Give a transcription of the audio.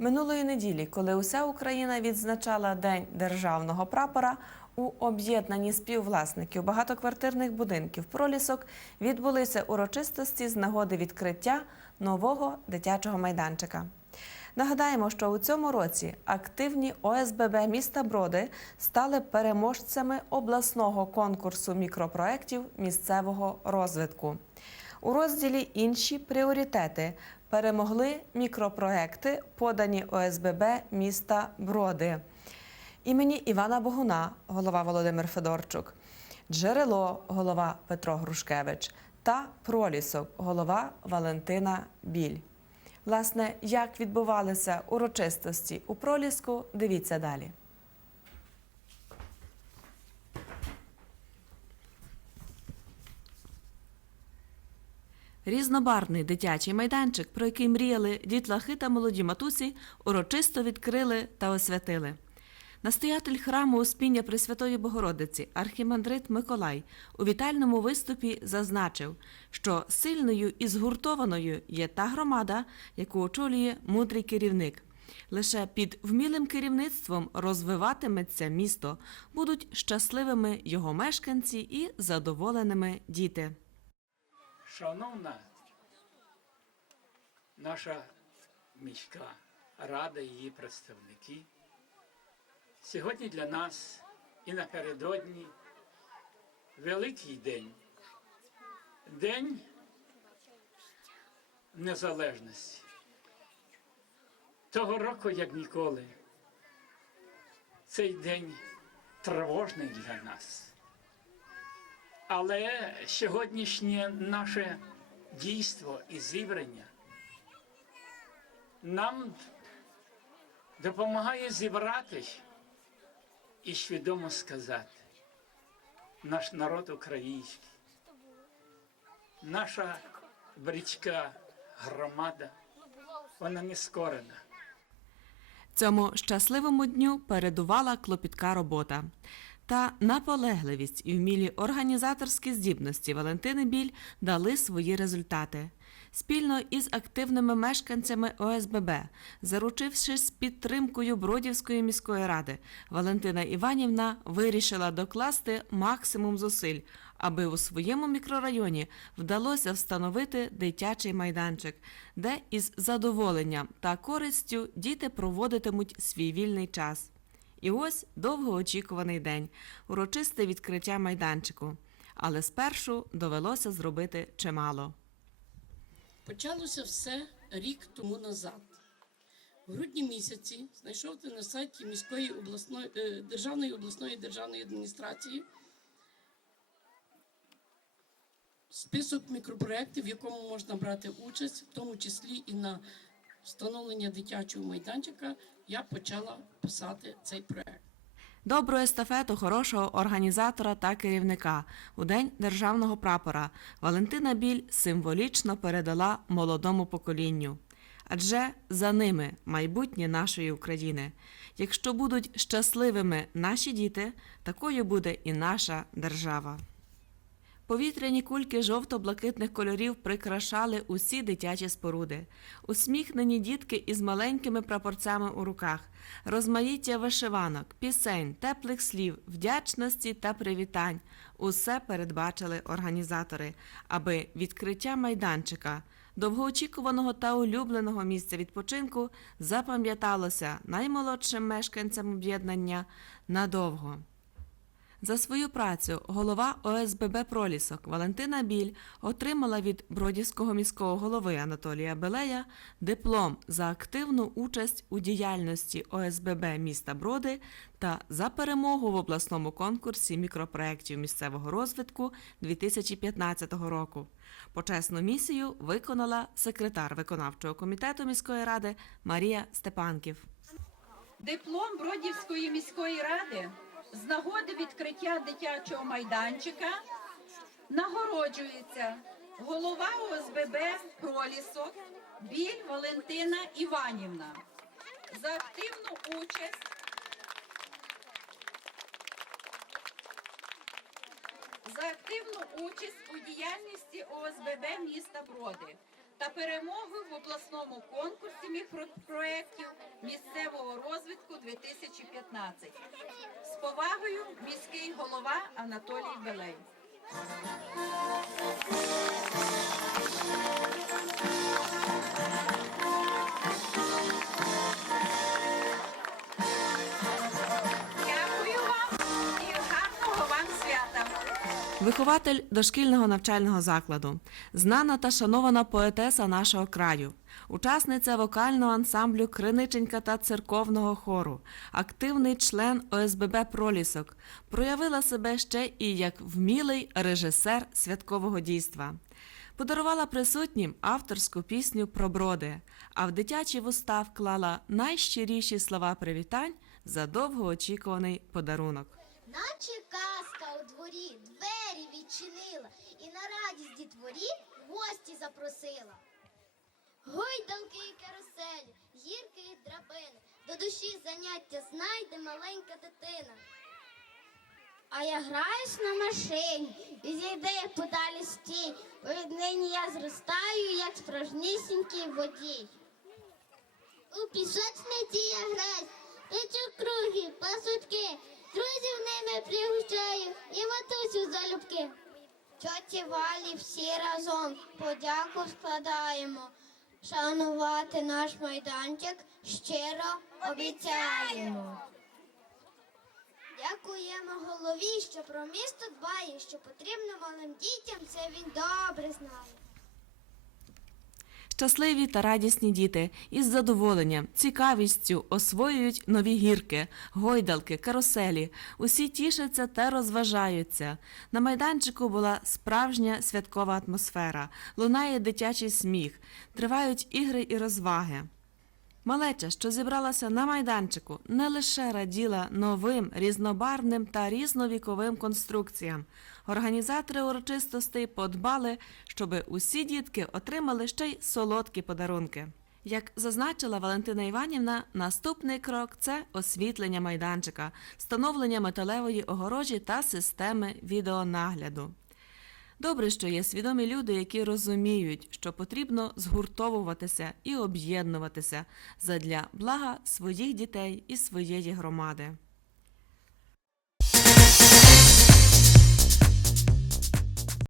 Минулої неділі, коли уся Україна відзначала День державного прапора, у об'єднанні співвласників багатоквартирних будинків пролісок відбулися урочистості з нагоди відкриття нового дитячого майданчика. Нагадаємо, що у цьому році активні ОСББ міста Броди стали переможцями обласного конкурсу мікропроєктів місцевого розвитку. У розділі Інші пріоритети перемогли мікропроекти, подані ОСББ міста Броди. Імені Івана Богуна, голова Володимир Федорчук, Джерело, голова Петро Грушкевич та Пролісок, голова Валентина Біль. Власне, як відбувалися урочистості у проліску, дивіться далі. Різнобарвний дитячий майданчик, про який мріяли дітлахи та молоді матусі, урочисто відкрили та освятили. Настоятель храму Успіння Пресвятої Богородиці, архімандрит Миколай, у вітальному виступі зазначив, що сильною і згуртованою є та громада, яку очолює мудрий керівник. Лише під вмілим керівництвом розвиватиметься місто, будуть щасливими його мешканці і задоволеними діти. Шановна наша міська рада, її представники, сьогодні для нас і напередодні великий день, День Незалежності. Того року, як ніколи, цей день тривожний для нас. Але сьогоднішнє наше дійство і зібрання нам допомагає зібратись і свідомо сказати, наш народ український, наша брідська громада, вона не скорена. Цьому щасливому дню передувала клопітка робота. Та наполегливість і вмілі організаторські здібності Валентини Біль дали свої результати. Спільно із активними мешканцями ОСББ, заручившись підтримкою Бродівської міської ради, Валентина Іванівна вирішила докласти максимум зусиль, аби у своєму мікрорайоні вдалося встановити дитячий майданчик, де із задоволенням та користю діти проводитимуть свій вільний час. І ось довгоочікуваний день урочисте відкриття майданчику. Але спершу довелося зробити чимало. Почалося все рік тому назад. В грудні місяці знайшов ти на сайті міської обласної е, державної обласної державної адміністрації список мікропроєктів, в якому можна брати участь, в тому числі і на встановлення дитячого майданчика. Я почала писати цей проект. Добру естафету хорошого організатора та керівника у день державного прапора Валентина Біль символічно передала молодому поколінню. Адже за ними майбутнє нашої України. Якщо будуть щасливими наші діти, такою буде і наша держава. Повітряні кульки жовто-блакитних кольорів прикрашали усі дитячі споруди. Усміхнені дітки із маленькими прапорцями у руках, розмаїття вишиванок, пісень, теплих слів, вдячності та привітань. Усе передбачили організатори, аби відкриття майданчика, довгоочікуваного та улюбленого місця відпочинку запам'яталося наймолодшим мешканцям об'єднання надовго. За свою працю голова ОСББ Пролісок Валентина Біль отримала від Бродівського міського голови Анатолія Белея диплом за активну участь у діяльності ОСББ міста Броди та за перемогу в обласному конкурсі мікропроєктів місцевого розвитку 2015 року. Почесну місію виконала секретар виконавчого комітету міської ради Марія Степанків. Диплом Бродівської міської ради з нагоди відкриття дитячого майданчика нагороджується голова ОСББ Пролісок Біль Валентина Іванівна. За активну участь за активну участь у діяльності ОСББ міста Броди та перемоги в обласному конкурсі мікропроєктів місцевого розвитку 2015. З повагою міський голова Анатолій Белей. Дякую Вихователь дошкільного навчального закладу, знана та шанована поетеса нашого краю, учасниця вокального ансамблю Криниченька та церковного хору, активний член ОСББ Пролісок, проявила себе ще і як вмілий режисер святкового дійства. Подарувала присутнім авторську пісню про броди, а в дитячі вуста вклала найщиріші слова привітань за довгоочікуваний подарунок. Наче казка у дворі двері відчинила і на радість дітворі гості запросила. Гойдалки і каруселі, гірки і драбини, до душі заняття знайде маленька дитина. А я граюсь на машині, і зійде подалі стій, бо віднині я зростаю, як справжнісінький водій. У пісочниці я граю, лечу круги, пасутки, друзів ними пригощаю і матусю залюбки. Тьоті Валі всі разом подяку складаємо. Шанувати наш майданчик щиро обіцяємо. Дякуємо голові, що про місто дбає, що потрібно малим дітям, це він добре знає. Щасливі та радісні діти із задоволенням, цікавістю освоюють нові гірки, гойдалки, каруселі. Усі тішаться та розважаються. На майданчику була справжня святкова атмосфера, лунає дитячий сміх, тривають ігри і розваги. Малеча, що зібралася на майданчику, не лише раділа новим, різнобарвним та різновіковим конструкціям. Організатори урочистостей подбали, щоб усі дітки отримали ще й солодкі подарунки. Як зазначила Валентина Іванівна, наступний крок це освітлення майданчика, встановлення металевої огорожі та системи відеонагляду. Добре, що є свідомі люди, які розуміють, що потрібно згуртовуватися і об'єднуватися задля блага своїх дітей і своєї громади.